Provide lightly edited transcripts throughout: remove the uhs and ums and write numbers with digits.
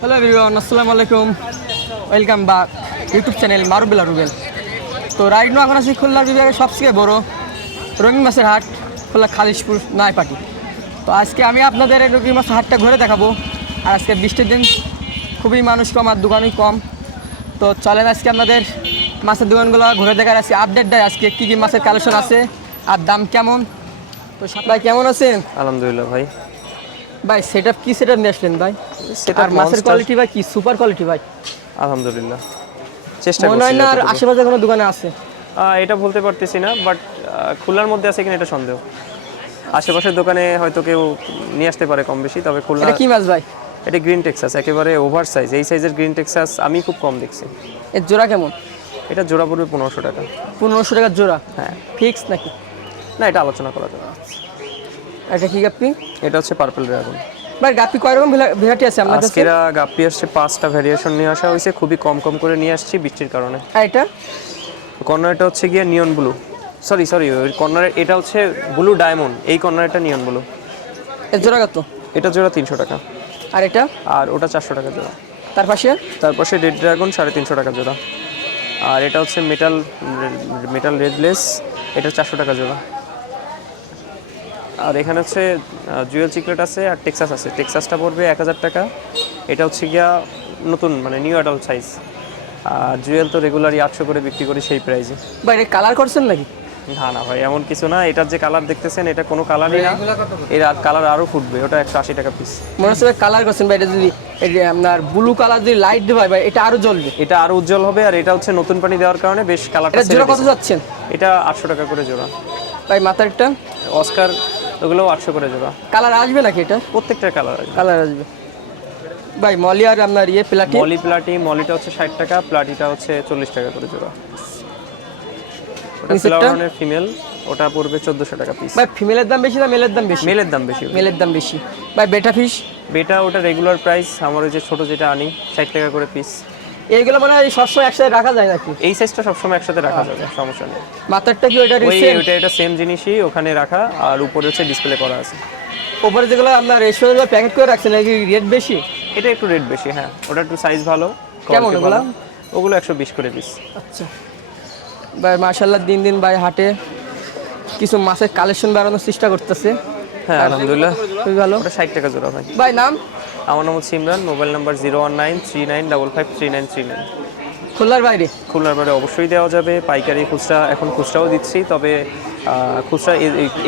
Hello everyone, আসসালামু আলাইকুম, welcome back YouTube channel মারুবেল রুবেল। তো রাইট নো এখন আছি খুলনা বিভাগের সবচেয়ে বড় রঙিন মাছের হাট, খুলনা খালিশপুর নয়পাটি। তো আজকে আমি আপনাদের রঙিন মাছের হাটটা ঘুরে দেখাবো। আর আজকে বৃষ্টির দিন, খুবই মানুষ কম আর দোকানই কম। তো চলেন আজকে আপনাদের মাছের দোকানগুলো ঘুরে দেখার আজকে আপডেট দেয়, আজকে কী কী মাছের কালেকশন আছে আর দাম কেমন। তো ভাই কেমন আছেন? আলহামদুলিল্লাহ ভাই। ভাই সেটআপ কি সেটআপ নিয়ে আসলেন ভাই? আর মাছের কোয়ালিটি ভাই কি সুপার কোয়ালিটি ভাই? আলহামদুলিল্লাহ, চেষ্টা করছি। মনে হয় না আর আশেপাশে কোনো দোকানে আছে? এটা বলতে পারতেছি না, বাট খুলনার মধ্যে আছে কিনা এটা সন্দেহ। আশেপাশের দোকানে হয়তো কেউ নিয়ে আসতে পারে কম বেশি, তবে খুলনা। এটা কি মাছ ভাই? এটা গ্রিন টেক্সাস, একেবারে ওভার সাইজ। এই সাইজের গ্রিন টেক্সাস আমি খুব কম দেখছি। এর জোড়া কেমন? এটা জোড়া পড়বে 1500 টাকা। 1500 টাকার জোড়া? হ্যাঁ। ফিক্স নাকি? না, এটা আলোচনা করা যাবে। এটা কি গাপ্পি? এটা হচ্ছে পার্পল ড্রাগন। ভাই গাপ্পি কয় রকম ভ্যারাইটি আছে আপনার কাছে? আজকেরা গাপ্পি আসছে 5টা ভ্যারিয়েশন নিয়ে আসা হয়েছে, খুবই কম কম করে নিয়ে আসছি বৃষ্টির কারণে। আর এটা কর্নারটা হচ্ছে গিয়ে নিয়ন ব্লু, সরি ওই কর্নারের এটা হচ্ছে ব্লু ডায়মন্ড, এই কর্নারটা নিয়ন ব্লু। এর জোড়া কত? এটা জোড়া 300 টাকা। আর এটা? আর ওটা 400 টাকা জোড়া। তার পাশে? তার পাশে রেড ড্রাগন 350 টাকা জোড়া। আর এটা হচ্ছে মেটাল রেডলেস, এটা 400 টাকা জোড়া। আর এখানে হচ্ছে জুয়েল চিকলেট আছে আর টেক্সাস আছে। টেক্সাসটা পড়বে 1000 টাকা। এটা হচ্ছে গিয়া নতুন, মানে নিউ অ্যাডাল্ট সাইজ। আর জুয়েল তো রেগুলারই 800 করে বিক্রি করি সেই প্রাইসে। ভাই এটা কালার করছেন নাকি? না ভাই, এমন কিছু না। এটার যে কালার দেখতেছেন এটা কোনো কালারই না, এর কালার আরও ফুটবে। ওটা 180 টাকা পিস। মনে হচ্ছে কালার করছেন ভাই। এটা যদি আপনার ব্লু কালার যদি লাইট দেয় ভাই, এটা আরো জ্বলবে। এটা আরো উজ্জ্বল হবে। আর এটা হচ্ছে নতুন পানি দেওয়ার কারণে বেশ কালারটা। এটা জোড়া কত যাচ্ছেন? এটা 800 টাকা করে জোড়া। ভাই মাথারটা অস্কার ওগুলো 800 করে জোড়া। কালার আসবে নাকি? এটা প্রত্যেকটা কালার আসবে। কালার আসবে। ভাই মলি আর আপনার প্লাটি? মলিটা হচ্ছে 60 টাকা, প্লাটিটা হচ্ছে 40 টাকা করে জোড়া। ওটা ফ্লাওয়ারের ফিমেল, ওটা পড়বে 1400 টাকা পিস। ভাই ফিমেলের দাম বেশি না মেলের দাম বেশি? মেলের দাম বেশি। মেলের দাম বেশি। ভাই বেটা ফিশ? বেটা ওটা রেগুলার প্রাইস, আমার ওই যে ছোট যেটা আনি 60 টাকা করে পিস। এইগুলো মানে সবসময় একসাথে রাখা যায় নাকি? এই সাইজটা সবসময় একসাথে রাখা যাবে, সমস্যা নেই। মাথারটা কি ওইটা সেম? এটা সেম জিনিসই ওখানে রাখা, আর উপরে হচ্ছে ডিসপ্লে করা আছে। উপরে যেগুলো আপনার রেস্টুরেন্টে প্যাকেট করে রাখছেন নাকি রেট বেশি? এটা একটু রেট বেশি, হ্যাঁ। ওটা একটু সাইজ ভালো। কেমন ওগুলো? ওগুলো 120 করে পিস। আচ্ছা ভাই, মাশাআল্লাহ দিন দিন ভাই হাটে কিছু মাছের কালেকশন বাড়ানোর চেষ্টা করতেছে। হ্যাঁ আলহামদুলিল্লাহ, খুবই ভালো। ওটা 60 টাকা জোড়া ভাই। ভাই নাম? আমার নাম হচ্ছে ইমরান, মোবাইল নাম্বার 01939553939। খুলনার বাইরে? খুলনার বাইরে অবশ্যই দেওয়া যাবে। পাইকারি খুচরা, এখন খুচরাও দিচ্ছি, তবে খুচরা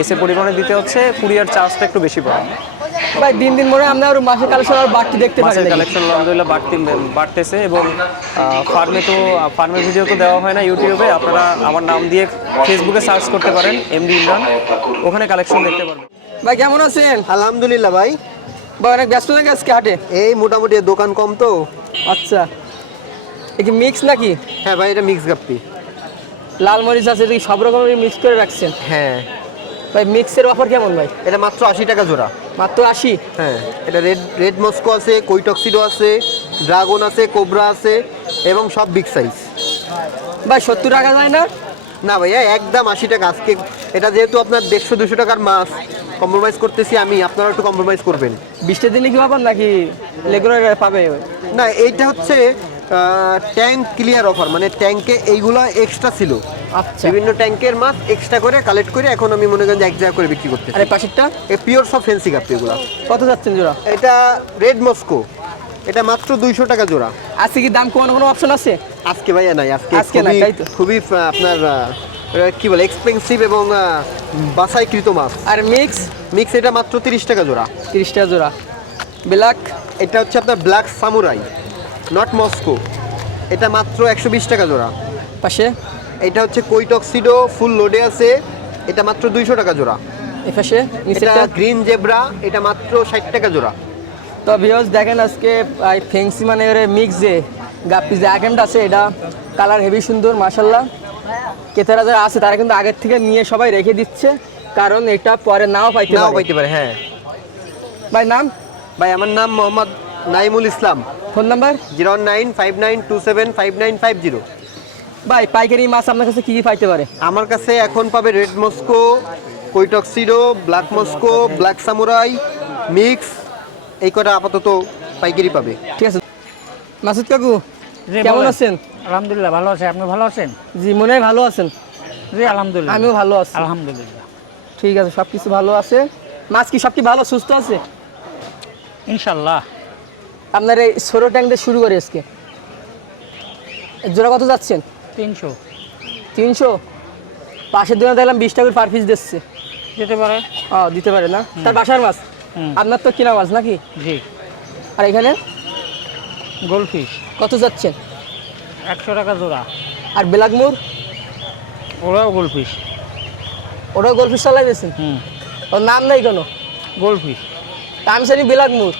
এসে পরিমাণে দিতে হচ্ছে, কুরিয়ার চার্জটা একটু বেশি পড়ে। ভাই দিন দিন মনে হয় আমরা আর মাছের কালেকশন আর বাড়তি দেখতে পারি। মাছের কালেকশন আলহামদুলিল্লাহ বাড়তেছে, এবং ফার্মের ভিডিও তো দেওয়া হয় না ইউটিউবে। আপনারা আমার নাম দিয়ে ফেসবুকে সার্চ করতে পারেন, এমডি ইমরান, ওখানে কালেকশন দেখতে পারবেন। ভাই কেমন আছেন? আলহামদুলিল্লাহ ভাই। ভাই অনেক ব্যস্ত নাকি আজকে হাটে? এই মোটামুটি দোকান কম তো। আচ্ছা, এ কি মিক্স নাকি? হ্যাঁ ভাই, এটা মিক্স গাপ্পি। লাল মরিচ আছে, এটা কি সব রকমের মিক্স করে রাখছেন? হ্যাঁ ভাই মিক্সের অফার কেমন ভাই? এটা মাত্র 80 টাকা জোড়া। মাত্র 80? হ্যাঁ, এটা রেড মস্কো আছে, কৈটক্সিডো আছে, ড্রাগন আছে, কোবরা আছে, এবং সব বিগ সাইজ। ভাই 70 টাকা যায় না? না ভাইয়া, একদম 80 টাকা। আজকে এটা যেহেতু আপনার 150-200 টাকার মাছ, কম্প্রোমাইজ করতেছি আমি, আপনারা একটু কম্প্রোমাইজ করবেন। 20 দিনে কি পাবেন নাকি রেগুলার পাবে? না, এইটা হচ্ছে ট্যাঙ্ক ক্লিয়ার অফার, মানে ট্যাঙ্কে এইগুলো এক্সট্রা ছিল। আচ্ছা, বিভিন্ন ট্যাঙ্কের মাছ এক্সট্রা করে কালেক্ট করে এখন আমি মনে করেন যে এক জায়গা করে বিক্রি করতে। আরে পাশেরটা? পিওর সব ফেন্সি গাপ্পি এগুলো। কত যাচ্ছেন জোড়া? এটা রেড মস্কো, এটা মাত্র 200 টাকা জোড়া। আজকে কি দাম কমানোর কোনো অপশন আছে? আজকে ভাইয়া নাই, আজকে নাই, তাই তো? খুবই আপনার কি বলে এক্সপেন্সিভ এবং বাছাইকৃত মাছ। আর মিক্স এটা মাত্র 30 টাকা জোড়া। 30 টাকা জোড়া। ব্ল্যাক? এটা হচ্ছে আপনার ব্ল্যাক সামুরাই, নট মস্কো, এটা মাত্র 120 টাকা জোড়া। পাশে? এটা হচ্ছে কৈটক্সিডো, ফুল লোডে আছে, এটা মাত্র 200 টাকা জোড়া। এই পাশে এটা গ্রিন জেব্রা, এটা মাত্র 60 টাকা জোড়া। তো ভিউয়ার্স দেখেন আজকে ফেন্সি মানে মিক্স যে গাপ্পি যে আইটেমটা আছে, এটা কালার হেভি সুন্দর মাশাআল্লাহ। ক্রেতারা যারা আছে তারা কিন্তু আগের থেকে নিয়ে সবাই রেখে দিচ্ছে, কারণ এটা পরে নাও পাইতে পারে। হ্যাঁ ভাই নাম? ভাই আমার নাম মোহাম্মদ নাইমুল ইসলাম। Phone number 01959275950। ভাই পাইকারি মাছ আপনার কাছে কী কী পাইতে পারে? আমার কাছে এখন পাবে রেড মস্কো, কৈটক্সিডো, black Moscow, black samurai, mix, এই কটা আপাতত পাইকারি পাবে। ঠিক আছে। মাসুদ কাকু জি, কেমন বলেন। আছেন? আলহামদুলিল্লাহ ভালো আছে, আপনি ভালো আছেন? জি মনে হয় ভালো আছেন। জি আলহামদুলিল্লাহ, আমিও ভালো আছি। আলহামদুলিল্লাহ, ঠিক আছে, সব কিছু ভালো আছে। মাছ কি সব কি ভালো সুস্থ আছে? ইনশাল্লাহ। আপনার এই ছোটো ট্যাঙ্ক দিয়ে শুরু করি আজকে। জোড়া কত যাচ্ছেন? 300 300। পাশের দোকানে দেখলাম 20 টাকা পার পিস দিচ্ছে। যেতে পারে। ও দিতে পারে না, তার বাসার মাছ। হুম। আপনার তো কিনা মাছ নাকি? জি। আর এখানে গোলফিশ কত যাচ্ছেন? 100 টাকা জোড়া। আর বেলাকমুর ওরাও গোলফিশ। ওটাও গোলফিশ চালাই দিয়েছেন? ওর নাম নেই কোনো? গোলফিশ। তা আমি জানি বেলাকমুর।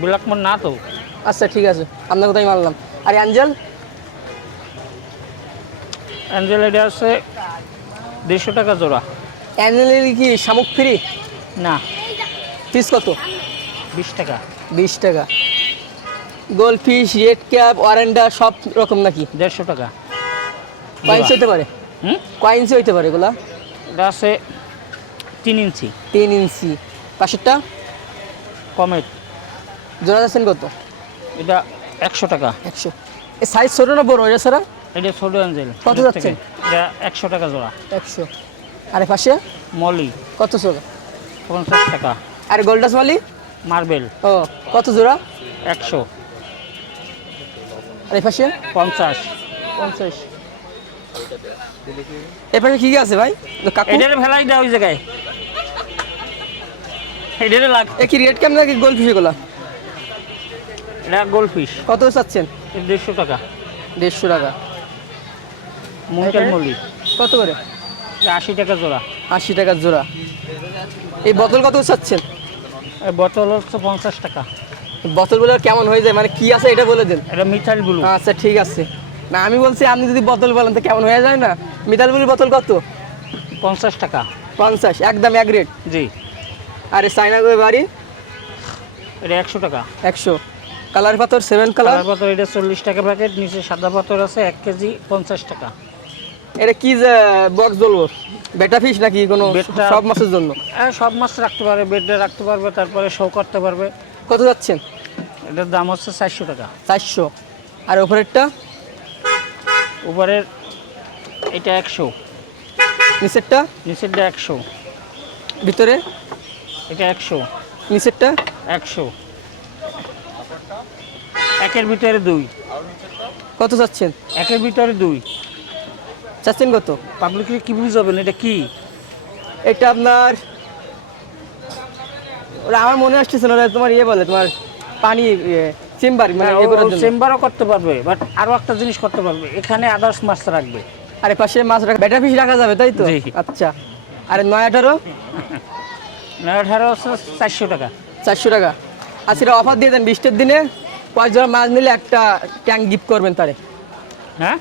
বিলাকমন না তো। আচ্ছা ঠিক আছে, আপনার কথাই মানলাম। আর অ্যাঞ্জেল? অ্যাঞ্জেল এটা আছে 150 টাকা জোড়া। অ্যাঞ্জেলের কি শামুক ফ্রি? না, পিস কত? 20 টাকা। 20 টাকা। গোলফিশ, রেড ক্যাপ, অরেন্ডা সব রকম নাকি? 150 টাকা। কয়েন্স হইতে পারে? হুম, কয়েন্স হইতে পারে এগুলা? এটা আছে 3 ইঞ্চি। 3 ইঞ্চি। পাশেরটা কমেট, জোড়া যাচ্ছেন কত? এটা 100 টাকা। 100। এই সাইজ ছোট না বড় এটা ছাড়া? এটা ছোট অ্যাঞ্জেল। কত যাচ্ছে? এটা 100 টাকা জোড়া। 100। আরে পাশে মলি কত জোড়া? 50 টাকা। আর গোল্ডাস মালি? মার্বেল ও কত জোড়া? 100। আর এই পাশে 50। 50। এই পাশে কি কি আছে ভাই? কাকু এটারে ফেলাই দেওয়া ওই জায়গায়, এটারে লাগ। এ কি রেড ক্যাপ নাকি গোলফিশ এগুলা? এটা গোলফিশ। কত চাচ্ছেন? 150 টাকা। 150 টাকা। মুন্টাল মলি কত করে? 80 টাকা জোড়া। 80 টাকা জোড়া। এই বোতল কত চাচ্ছেন? এই বোতল হচ্ছে 50 টাকা। বোতলগুলো কেমন হয়ে যায়, মানে কি আছে এটা বলে দেন। এটা মিথাইল ব্লু। আচ্ছা ঠিক আছে। না আমি বলছি আপনি যদি বোতল বলেন তো কেমন হয়ে যায় না। মিতালপুরি বোতল কত? 50 টাকা। 50 একদম এক রেট। জি। আর এই চাইনা গো বাড়ি এটা 100 টাকা। 100। কালার পাথর 7 কালার কালার পাথর এটা 40 টাকা প্যাকেট, নিচে সাদা পাথর আছে 1 কেজি 50 টাকা। এটা কি যে বক্স বলবো, বেটা ফিশ নাকি কোনো বেটা- সব মাছের জন্য? সব মাছ রাখতে পারবে, বেডে রাখতে পারবে, তারপরে শো করতে পারবে। কত যাচ্ছেন? এটার দাম হচ্ছে 400 টাকা। 400। আর ওপরেরটা? উপরের এটা 100, নিচেরটা? নিচেরটা 100, ভিতরে এটা 100, নিচেরটা? 100। একের ভিতরে 2, কত চাচ্ছেন? একের ভিতরে 2। চাচ্ছেন কত? পাবলিকলি কি বুঝাবেন এটা কি? এটা আপনার ওরা আমার মনে আসতেছে না, ওরা তোমার ইয়ে বলে তোমার পানি চেম্বার মানে ইয়ে করার জন্য। চেম্বারও করতে পারবে, বাট আরো একটা জিনিস করতে পারবে, এখানে আদার্স মাছ রাখবে। আরে পাশে মাছ রাখা, বেটা ফিশ রাখা যাবে তাই তো? জি। আচ্ছা। আরে 9-18? 9-18 হচ্ছে 400 টাকা। 400 টাকা। আচ্ছা এটা অফার দিয়ে দেন, 20টার দিনে 5 জোড়া মাছ নিলে একটা ট্যাঙ্ক গিফট করবেন তারে। হ্যাঁ,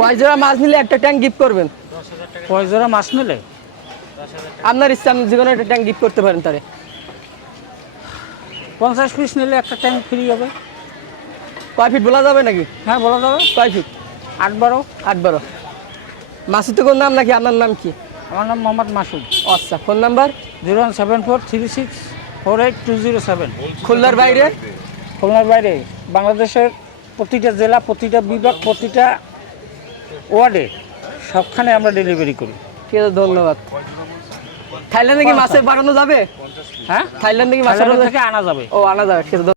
5 জোড়া মাছ নিলে একটা ট্যাঙ্ক গিফট করবেন। কয় জোড়া মাছ নিলে? আপনার ইচ্ছা, আপনি যে কোনো একটা ট্যাঙ্ক গিফট করতে পারেন তারে। 50 পিস নিলে একটা ট্যাঙ্ক ফ্রি হবে। কয় ফিট বলা যাবে নাকি? হ্যাঁ, বলা যাবে। কয় ফিট? 8-12। 8-12। মাসির তো কোন নাম নাকি, আপনার নাম কি? আমার নাম মোহাম্মদ মাসুদ। আচ্ছা, ফোন নাম্বার? 07436482007। খুলনার বাইরে? খুলনার বাইরে বাংলাদেশের প্রতিটা জেলা, প্রতিটা বিভাগ, প্রতিটা ওয়ার্ডে সবখানে আমরা ডেলিভারি করি। ঠিক আছে, ধন্যবাদ। থাইল্যান্ডে কি মাছে বাড়ানো যাবে? হ্যাঁ, থাইল্যান্ডে কি মাছের থাইল্যান্ড থেকে আনা যাবে। ও আনা যাবে। ঠিক আছে।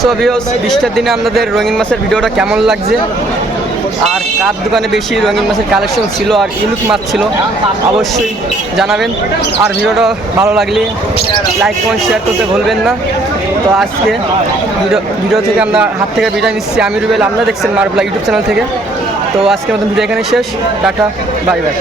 সো ভিউয়ার্স, 20টার দিনে আপনাদের রঙিন মাছের ভিডিওটা কেমন লাগছে, আর কার দোকানে বেশি রঙিন মাছের কালেকশন ছিল আর ইউনিক মাছ ছিল অবশ্যই জানাবেন। আর ভিডিওটা ভালো লাগলে লাইক কমেন্ট শেয়ার করতে ভুলবেন না। তো আজকে ভিডিও থেকে আমরা হাত থেকে বিদায় নিচ্ছি। আমি রুবেল, আপনারা দেখছেন মারুবেলা ইউটিউব চ্যানেল থেকে। তো আজকের মতন ভিডিও এখানে শেষ। Tata, bye bye.